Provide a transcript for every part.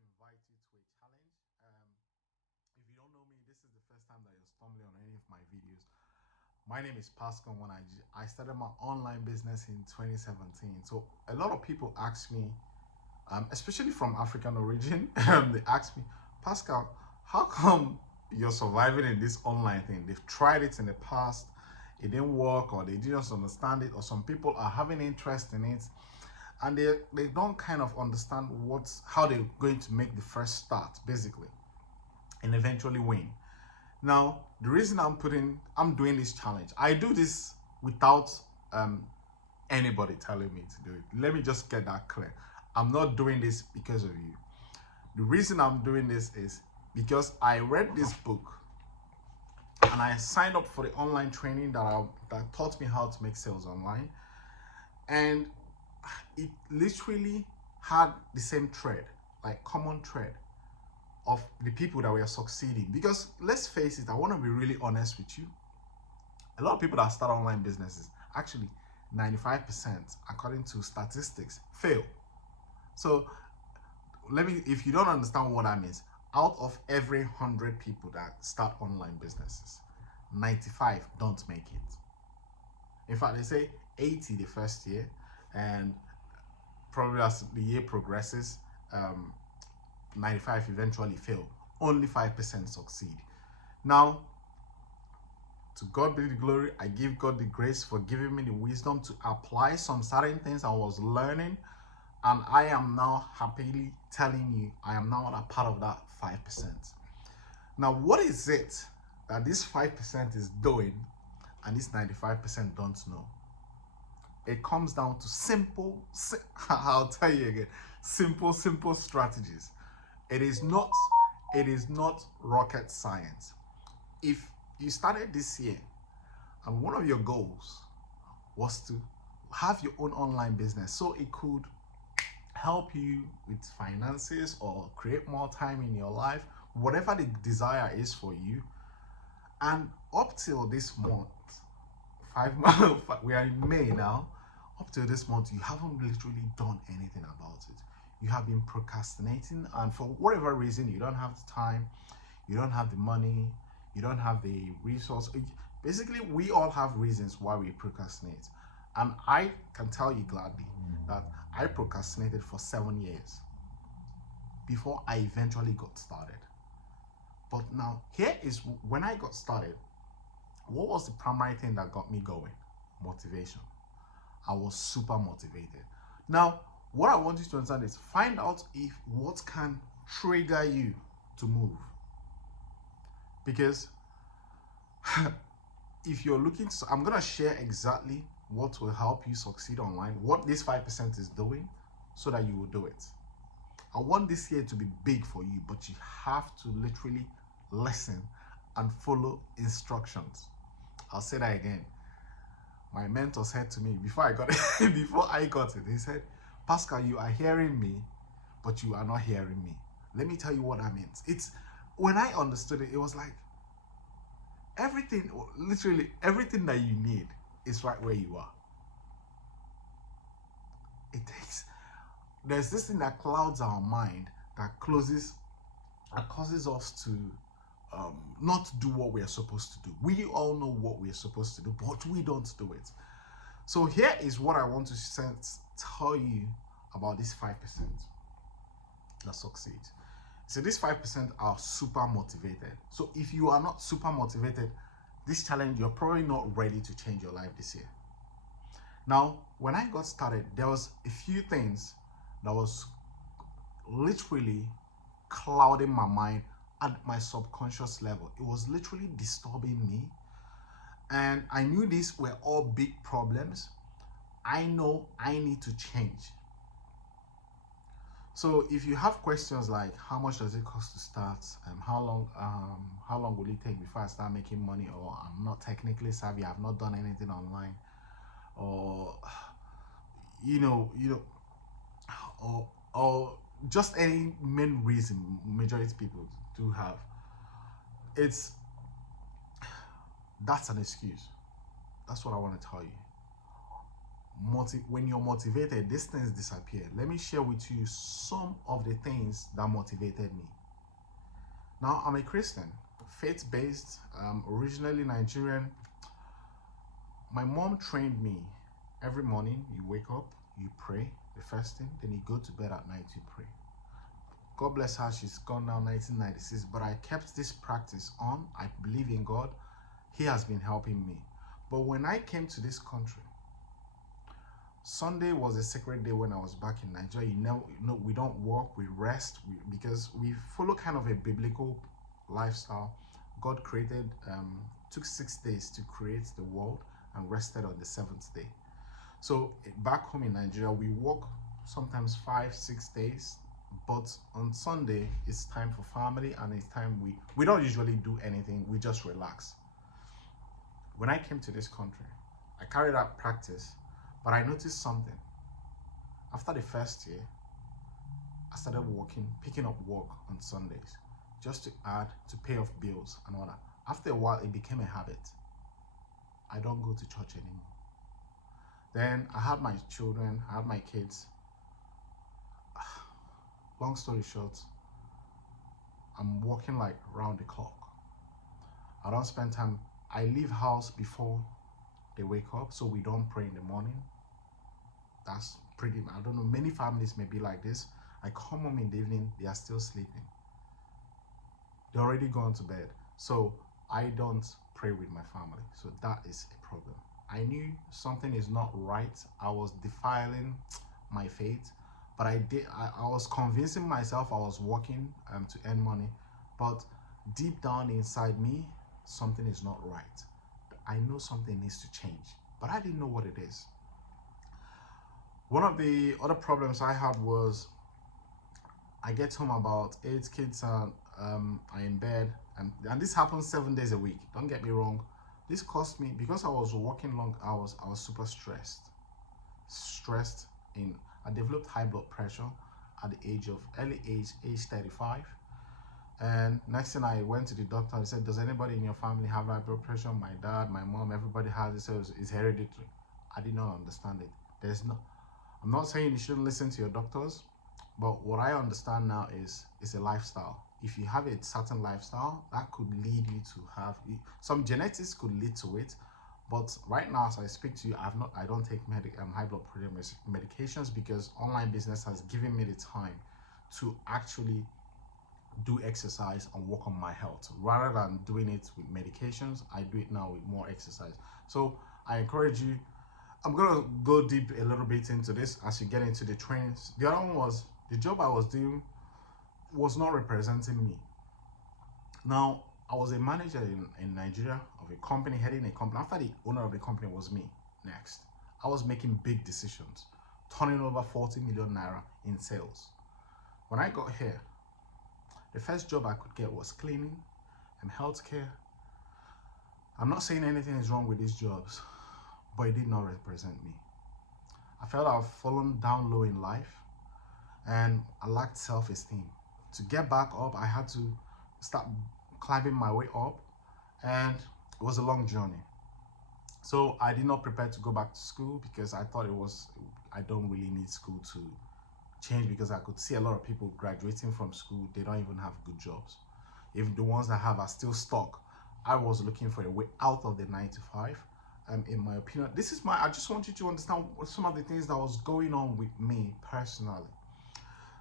invite you to a challenge. If you don't know me, this is the first time that you're stumbling on any of my videos. My name is Pascal. When I started my online business in 2017. So a lot of people ask me, especially from African origin, they ask me, Pascal, how come you're surviving in this online thing? They've tried it in the past, it didn't work, or they didn't just understand it, or some people are having interest in it and they don't kind of understand how they're going to make the first start basically and eventually win. Now the reason I'm doing this challenge, I do this without anybody telling me to do it. Let me just get that clear. I'm not doing this because of you. The reason I'm doing this is because I read this book and I signed up for the online training that taught me how to make sales online, and it literally had the same thread, like common thread of the people that were succeeding. Because let's face it, I want to be really honest with you. A lot of people that start online businesses, actually 95%, according to statistics, fail. So if you don't understand what that means, out of every 100 people that start online businesses, 95 don't make it. In fact, they say 80 the first year, and probably as the year progresses, 95 eventually fail. Only 5% succeed. Now, to God be the glory. I give God the grace for giving me the wisdom to apply some certain things I was learning, and I am now happily telling you I am now a part of that 5%. Now, what is it that this 5% is doing and this 95% don't know? It comes down to I'll tell you again, simple strategies. It is not rocket science. If you started this year and one of your goals was to have your own online business, so it could help you with finances or create more time in your life, whatever the desire is for you, and up till this month, 5 months, we are in May now, up till this month, you haven't literally done anything about it. You have been procrastinating, and for whatever reason, you don't have the time, you don't have the money, you don't have the resource. Basically, we all have reasons why we procrastinate. And I can tell you gladly that I procrastinated for 7 years before I eventually got started. But now, here is when I got started, what was the primary thing that got me going? Motivation. I was super motivated. Now, what I want you to understand is find out what can trigger you to move. Because if you're looking to, I'm going to share exactly what will help you succeed online, what this 5% is doing, so that you will do it. I want this year to be big for you, but you have to literally listen and follow instructions. I'll say that again. My mentor said to me before I got it, he said, Pascal, you are hearing me, but you are not hearing me. Let me tell you what that means. It's when I understood it, it was like literally everything that you need is right where you are. There's this thing that clouds our mind, that causes us to not do what we are supposed to do. We all know what we are supposed to do, but we don't do it. So here is what I want to tell you about this 5% that succeed. So this 5% are super motivated. So if you are not super motivated, this challenge, you're probably not ready to change your life this year. Now, when I got started, there was a few things that was literally clouding my mind at my subconscious level. It was literally disturbing me. And I knew these were all big problems. I know I need to change. So if you have questions like how much does it cost to start, how long will it take before I start making money, or I'm not technically savvy, I've not done anything online, or or just any main reason majority people do have, that's an excuse. That's what I want to tell you. when you're motivated, these things disappear. Let me share with you some of the things that motivated me. Now, I'm a Christian, faith-based, originally Nigerian. My mom trained me. Every morning you wake up, you pray the first thing, then you go to bed at night, you pray. God bless her, she's gone now, 1996, but I kept this practice on. I believe in God. He has been helping me. But when I came to this country, Sunday was a sacred day when I was back in Nigeria. We don't work, we rest, because we follow kind of a biblical lifestyle. God took 6 days to create the world and rested on the 7th day. So back home in Nigeria, we work sometimes 5-6 days, but on Sunday it's time for family, and it's time we don't usually do anything, we just relax. When I came to this country, I carried out practice, but I noticed something. After the first year, I started picking up work on Sundays, just to add to pay off bills and all that. After a while, it became a habit. I don't go to church anymore. Then I had my children, I had my kids. Long story short, I'm working like round the clock. I don't spend time. I leave house before they wake up, so we don't pray in the morning. That's pretty, I don't know, many families may be like this. I come home in the evening, they are still sleeping. They're already gone to bed. So I don't pray with my family. So that is a problem. I knew something is not right. I was defiling my faith, but I was convincing myself I was working to earn money, but deep down inside me, something is not right. I know something needs to change, but I didn't know what it is. One of the other problems I had was I get home about 8 kids are in bed, and this happens 7 days a week. Don't get me wrong. This cost me, because I was working long hours, I was super stressed. I developed high blood pressure at the early age 35. And next thing, I went to the doctor and said, does anybody in your family have high blood pressure? My dad, my mom, everybody has it, so it's hereditary. I did not understand it. I'm not saying you shouldn't listen to your doctors, but what I understand now is it's a lifestyle. If you have a certain lifestyle, that could lead you to have some genetics could lead to it. But right now, as I speak to you, I don't take high blood pressure medications, because online business has given me the time to actually do exercise and work on my health. Rather than doing it with medications, I do it now with more exercise. So I encourage you. I'm gonna go deep a little bit into this as you get into the trainings. The other one was the job I was doing was not representing me. Now, I was a manager in Nigeria of a company, heading a company. After the owner of the company was me next. I was making big decisions, turning over 40 million naira in sales. When I got here, the first job I could get was cleaning and healthcare. I'm not saying anything is wrong with these jobs, but it did not represent me. I felt I've fallen down low in life, and I lacked self-esteem. To get back up, I had to start climbing my way up, and it was a long journey. So I did not prepare to go back to school, because I thought I don't really need school to change, because I could see a lot of people graduating from school, they don't even have good jobs. If the ones that have are still stuck, I was looking for a way out of the 9 to 5. In my opinion, I just want you to understand some of the things that was going on with me personally.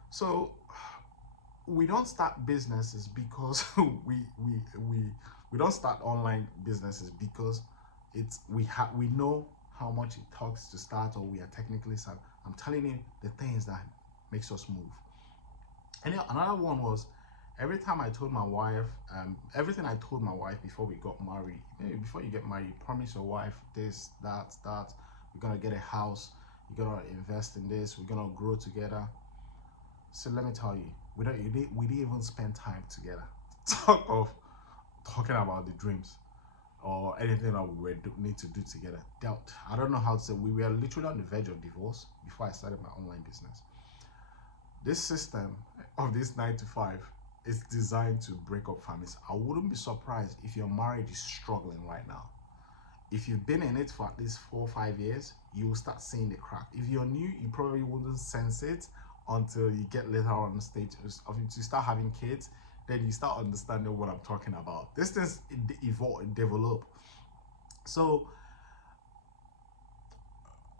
So we don't start businesses because we don't start online businesses because we know how much it takes to start, or we are technically start. I'm telling you the things that makes us move. And another one was, everything I told my wife before we got married. Before you get married, you promise your wife this, that. We're gonna get a house. You're gonna invest in this. We're gonna grow together. So let me tell you, we didn't even spend time together. Talking about the dreams or anything that we need to do together. I don't know how to say. We were literally on the verge of divorce before I started my online business. This system of this 9 to 5 is designed to break up families. I wouldn't be surprised if your marriage is struggling right now. if you've been in it for at least 4 or 5 years, you will start seeing the crack. If you're new, you probably wouldn't sense it until you get later on the stage of you start having kids. Then you start understanding what I'm talking about. These things evolve, develop. So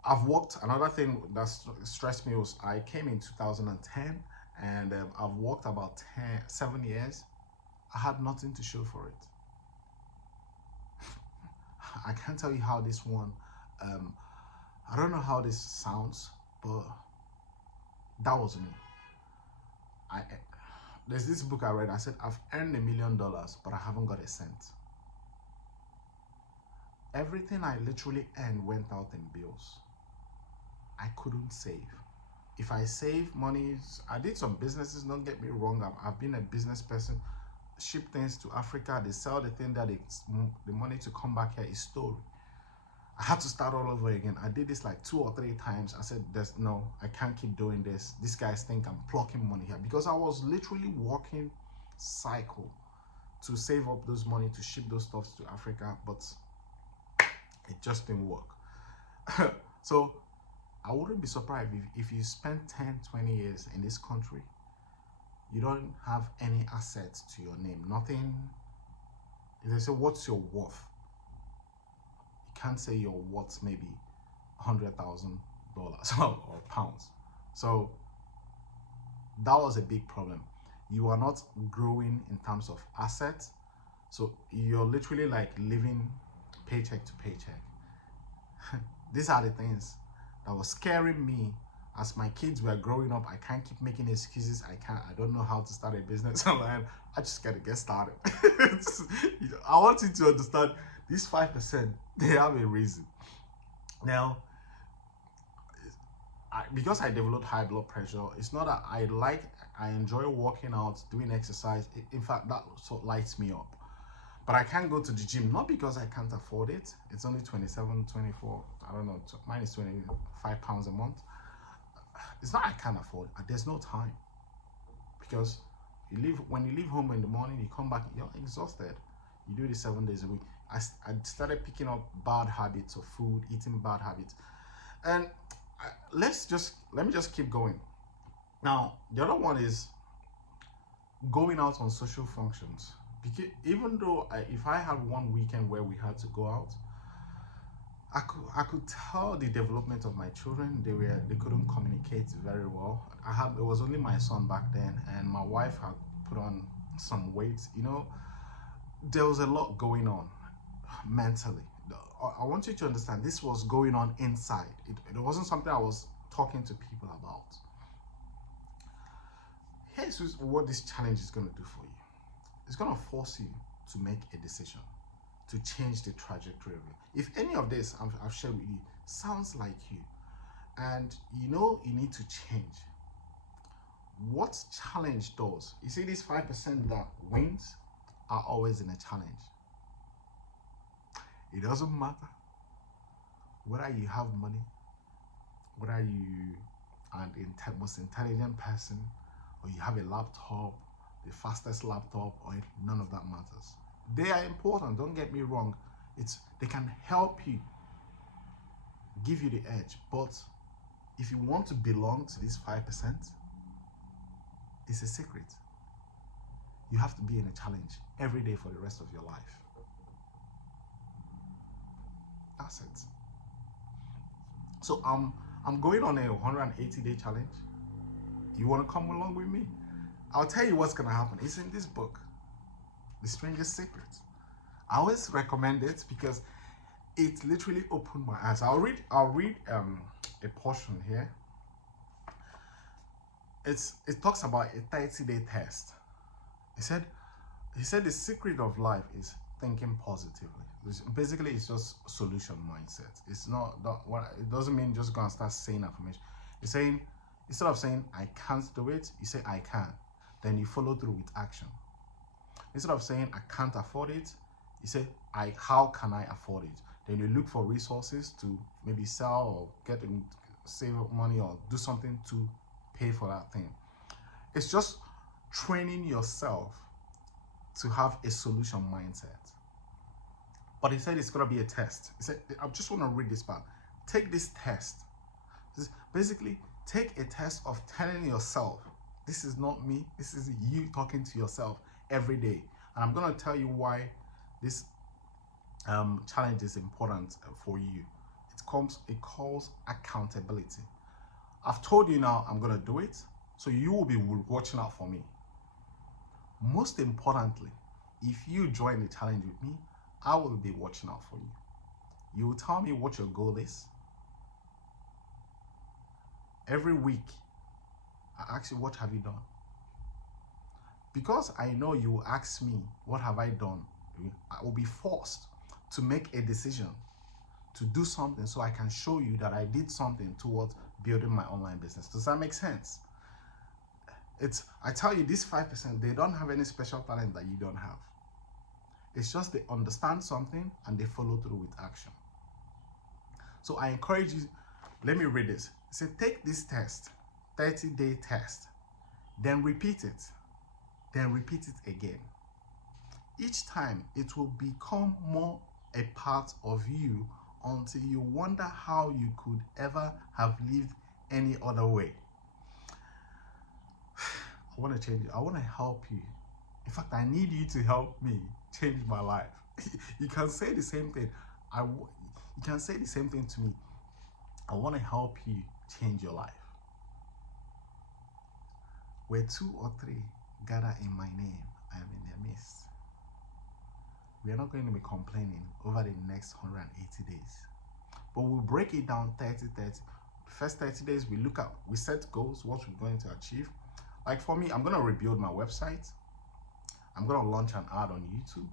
I've worked. Another thing that stressed me was I came in 2010, and I've worked about 7 years. I had nothing to show for it. I can't tell you how this one. I don't know how this sounds, but that was me. I There's this book I read. I said I've earned $1 million, but I haven't got a cent. Everything I literally earned went out in bills. I couldn't save. If I save money, I did some businesses. Don't get me wrong. I've been a business person. Ship things to Africa. They sell the thing that the money to come back here is stolen. I had to start all over again. I did this like 2 or 3 times. I said, no, I can't keep doing this. These guys think I'm plucking money here, because I was literally working cycle to save up those money to ship those stuffs to Africa, but it just didn't work. So I wouldn't be surprised if you spend 10, 20 years in this country, you don't have any assets to your name, nothing. If they say, what's your worth? You can't say your worth maybe $100,000 or pounds. So that was a big problem. You are not growing in terms of assets. So you're literally like living paycheck to paycheck. These are the things that was scaring me as my kids were growing up. I can't keep making excuses. I don't know how to start a business online. I just gotta get started. I want you to understand these 5%, they have a reason. Now, because I developed high blood pressure, it's not that I enjoy working out, doing exercise. In fact, that sort of lights me up. But I can't go to the gym, not because I can't afford it. It's only 27, 24, I don't know, mine is 25 pounds a month. It's not I can't afford it, there's no time. Because when you leave home in the morning, you come back, you're exhausted. You do this 7 days a week. I started picking up bad habits of food, eating bad habits. And let me just keep going. Now, the other one is going out on social functions. Because even though if I had one weekend where we had to go out, I could tell the development of my children. They couldn't communicate very well. It was only my son back then, and my wife had put on some weight. There was a lot going on mentally. I want you to understand this was going on inside. It wasn't something I was talking to people about. Here's what this challenge is going to do for you. It's going to force you to make a decision, to change the trajectory of it. If any of this I've shared with you sounds like you, and you need to change, what challenge does, you see these 5% that wins are always in a challenge. It doesn't matter whether you have money, whether you are the most intelligent person, or you have a laptop, the fastest laptop, or none of that matters. They are important, don't get me wrong. They can help you, give you the edge. But if you want to belong to this 5%, it's a secret. You have to be in a challenge every day for the rest of your life. That's it. So I'm going on a 180-day challenge. You want to come along with me? I'll tell you what's gonna happen. It's in this book, The Strangest Secret. I always recommend it because it literally opened my eyes. I'll read a portion here. It talks about a 30-day test. He said the secret of life is thinking positively. Basically, it's just solution mindset. It's not it doesn't mean just go and start saying affirmation. It's saying, instead of saying I can't do it, you say I can. Then you follow through with action. Instead of saying I can't afford it, you say how can I afford it? Then you look for resources to maybe sell or save money or do something to pay for that thing. It's just training yourself to have a solution mindset. But he said it's gonna be a test. He said, I just want to read this part. Take this test. Basically, take a test of telling yourself, this is not me, this is you talking to yourself every day. And I'm gonna tell you why this challenge is important for you. It calls accountability. I've told you now I'm gonna do it, so you will be watching out for me. Most importantly, if you join the challenge with me, I will be watching out for you. You will tell me what your goal is. Every week, I ask you, what have you done? Because I know you will ask me, what have I done? I will be forced to make a decision to do something so I can show you that I did something towards building my online business. Does that make sense? I tell you, this 5%, they don't have any special talent that you don't have. It's just they understand something and they follow through with action. So I encourage you, let me read this. It said, take this test, 30-day test, then repeat it again. Each time it will become more a part of you until you wonder how you could ever have lived any other way. I want to change it. I want to help you. In fact, I need you to help me change my life. You can say the same thing. You can say the same thing to me. I want to help you change your life. Where 2 or 3 gather in my name, I am in their midst. We are not going to be complaining over the next 180 days. But we'll break it down 30. The first 30 days, we set goals, what we're going to achieve. Like for me, I'm going to rebuild my website. I'm going to launch an ad on YouTube,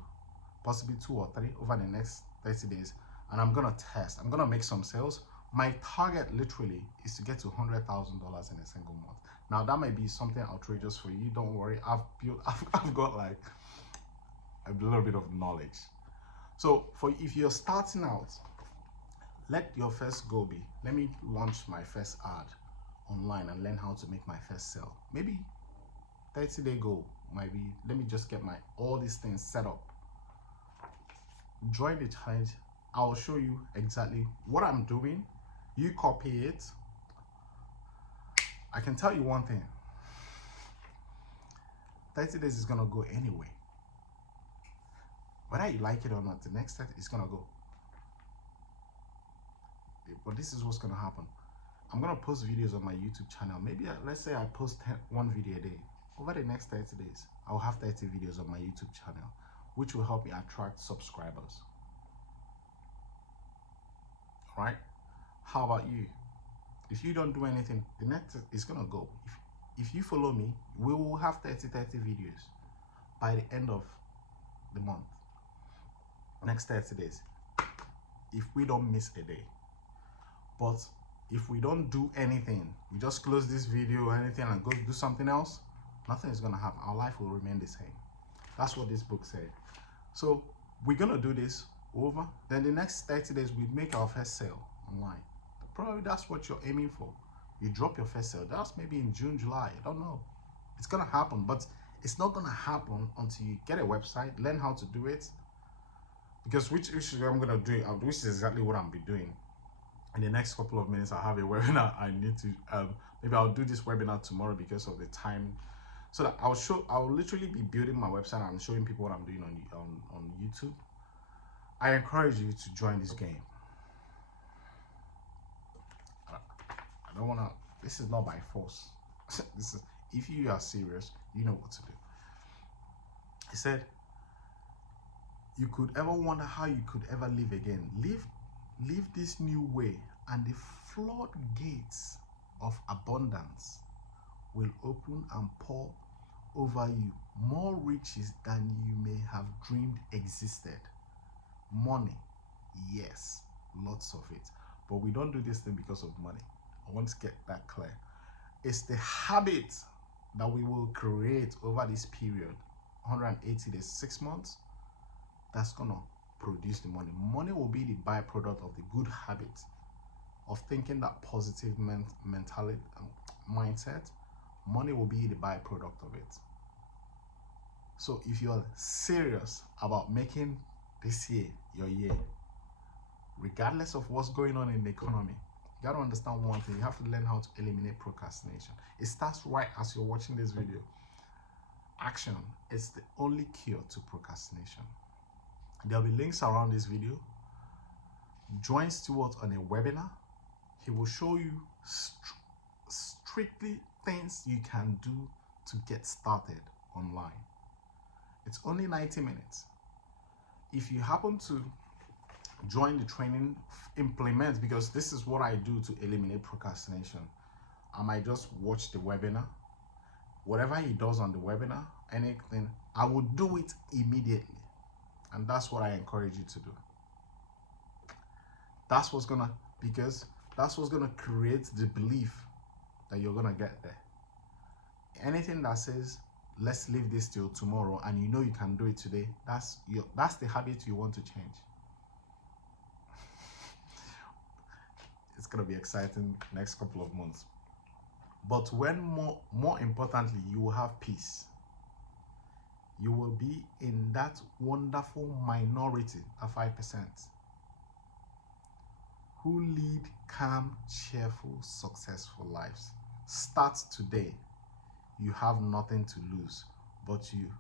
possibly 2 or 3 over the next 30 days. And I'm going to test. I'm going to make some sales. My target literally is to get to $100,000 in a single month. Now that might be something outrageous for you. Don't worry. I've got like a little bit of knowledge. So if you're starting out, let your first goal be, let me launch my first ad online and learn how to make my first sale. Maybe 30-day goal might be, let me just get all these things set up. Join the challenge. I'll show you exactly what I'm doing. You copy it. I can tell you one thing. 30 days is gonna go anyway. Whether you like it or not, the next 30 is gonna go. But this is what's gonna happen. I'm gonna post videos on my YouTube channel. Maybe let's say I post 1 video a day. Over the next 30 days, I'll have 30 videos on my YouTube channel, which will help me attract subscribers. All right? How about you? If you don't do anything, the next is gonna go. If you follow me, we will have 30 videos by the end of the month. Next 30 days. If we don't miss a day. But if we don't do anything, we just close this video or anything and go do something else, nothing is gonna happen. Our life will remain the same. That's what this book said. So we're gonna do this over. Then the next 30 days, we make our first sale online. Probably that's what you're aiming for. You drop your first sale. That's maybe in June, July. I don't know. It's gonna happen, but it's not gonna happen until you get a website, learn how to do it. Because which I'm gonna do, which is exactly what I'll be doing. In the next couple of minutes, I have a webinar. I need to maybe I'll do this webinar tomorrow because of the time. So that I'll literally be building my website. I'm showing people what I'm doing on YouTube. I encourage you to join this game. I don't wanna. This is not by force. This is, if you are serious, you know what to do. He said, you could ever wonder how you could ever live again. Live this new way, and the floodgates of abundance will open and pour over you more riches than you may have dreamed existed. Money, yes, lots of it. But we don't do this thing because of money. I want to get that clear. It's the habit that we will create over this period, 180 days, 6 months, that's gonna produce the money. Money will be the byproduct of the good habit of thinking that positive mentality, mindset. Money will be the byproduct of it. So if you're serious about making this year, your year, regardless of what's going on in the economy, you got to understand one thing. You have to learn how to eliminate procrastination. It starts right as you're watching this video. Action is the only cure to procrastination. There'll be links around this video. Join Stuart on a webinar. He will show you strictly things you can do to get started online. It's only 90 minutes. If you happen to join the training, implement, because this is what I do to eliminate procrastination. I might just watch the webinar. Whatever he does on the webinar, anything, I will do it immediately. And that's what I encourage you to do. That's what's gonna create the belief that you're gonna get there. Anything that says, let's leave this till tomorrow, and you know you can do it today, that's the habit you want to change. It's gonna be exciting next couple of months. But when more importantly, you will have peace. You will be in that wonderful minority, of 5%, who lead calm, cheerful, successful lives. Start today. You have nothing to lose, but you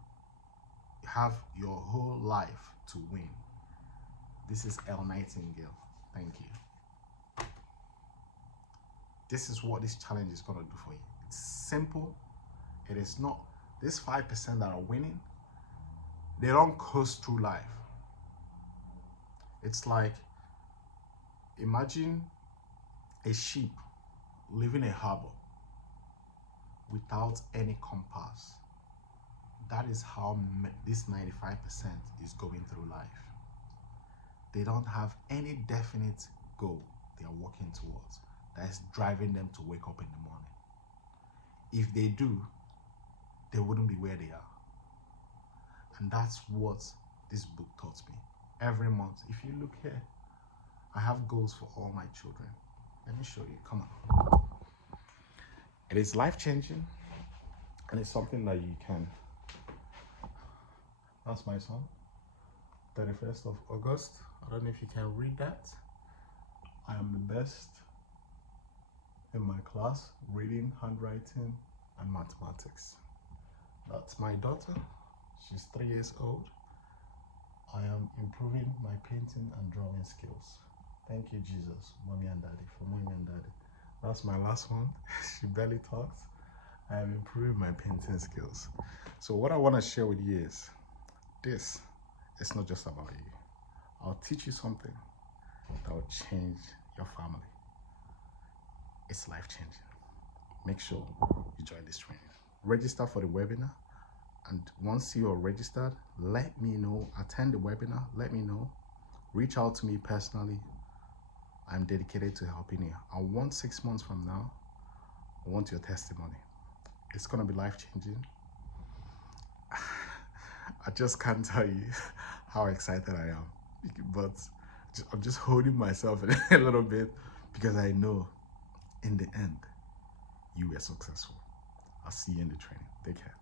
have your whole life to win. This is Elle Nightingale. Thank you. This is what this challenge is going to do for you. It's simple. It is not. This 5% that are winning, they don't coast through life. It's like, imagine a ship leaving a harbor without any compass. That is how this 95% is going through life. They don't have any definite goal they are working towards that is driving them to wake up in the morning. If they do, they wouldn't be where they are. And that's what this book taught me. Every month, if you look here, I have goals for all my children. Let me show you, come on. It is life-changing, and it's something that you can. That's my son, 31st of August. I don't know if you can read that. I am the best in my class, reading, handwriting, and mathematics. That's my daughter. She's 3 years old. I am improving my painting and drawing skills. Thank you, Jesus, mommy and daddy, for mommy and daddy. That's my last one. She barely talks. I am improving my painting skills. So what I want to share with you is this. It's not just about you. I'll teach you something that will change your family. It's life-changing. Make sure you join this training. Register for the webinar. And once you are registered, let me know. Attend the webinar. Let me know. Reach out to me personally. I'm dedicated to helping you. I want 6 months from now, I want your testimony. It's going to be life-changing. I just can't tell you how excited I am. But I'm just holding myself a little bit because I know in the end, you were successful. I'll see you in the training. Take care.